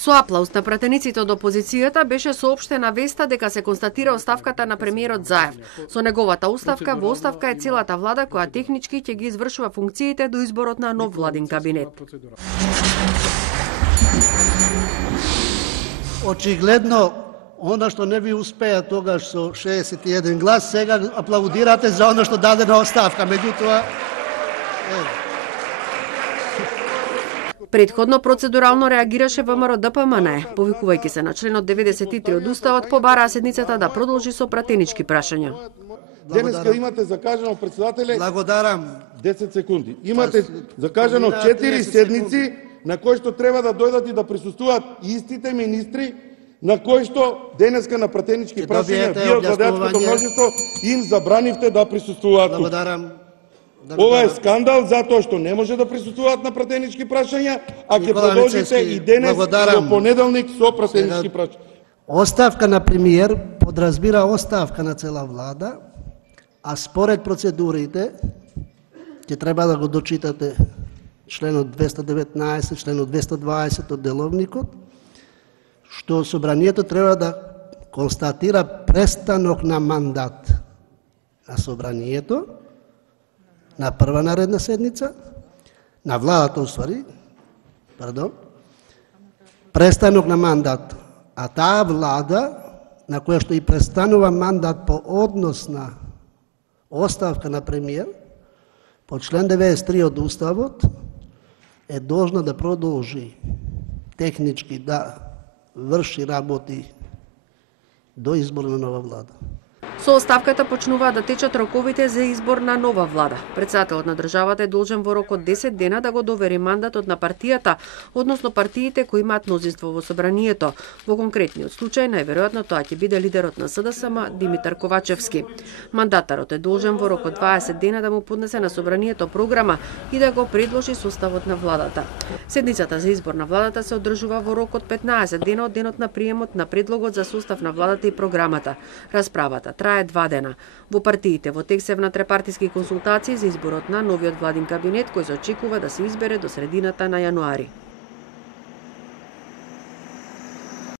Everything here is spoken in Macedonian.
Со аплауз на пратениците од опозицијата беше соопштена веста дека се констатира оставката на премиерот Заев. Со неговата оставка во оставка е целата влада која технички ќе ги извршува функциите до изборот на нов владин кабинет. Очигледно, она што не ви успеа тогаш со 61 глас, сега аплаудирате за она што дадена оставка. Меѓутоа, Предходно процедурално реагираше ВМРО-ДПМН, повикувајќи се на членот 93 од Уставот, побараа седницата да продолжи со пратенички прашања. Денеска имате закажано, председателе, благодарам. 10 секунди. Имате закажано 4 седници на кои што треба да дојдат и да присуствуваат истите министри, на кои што денеска на пратенички прашања вие од владеачкото множество им забранивте да присуствуваат. Благодарам. Ова е скандал затоа што не може да присуствуваат на пратенички прашања, а ќе продолжите и денес до понеделник со пратенички прашања. Оставка на премиер подразбира оставка на цела влада, а според процедурите ќе треба да го дочитате членот 219, членот 220 од Деловникот, што собранието треба да констатира престанок на мандат на собранието на прва наредна седница, на владата уствари, престанок на мандат, а таа влада, на која што и престанува мандат по однос на оставка на премиер, по член 93 од Уставот, е должна да продолжи технички да врши работи до избор на нова влада. Со оставката почнуваат да течат роковите за избор на нова влада. Претседателот на државата е должен во рок од 10 дена да го довери мандатот на партијата, односно партиите кои имаат мнозинство во собранието. Во конкретниот случај, најверојатно тоа ќе биде лидерот на СДСМ Димитар Ковачевски. Мандатарот е должен во рок од 20 дена да му поднесе на собранието програма и да го предложи составот на владата. Седницата за избор на владата се одржува во рок од 15 дена од денот на приемот на предлогот за состав на владата и програмата. Расправата трае 2 дена. Во партиите во тек се внатре-партиски консултации за изборот на новиот владин кабинет кој се очекува да се избере до средината на јануари.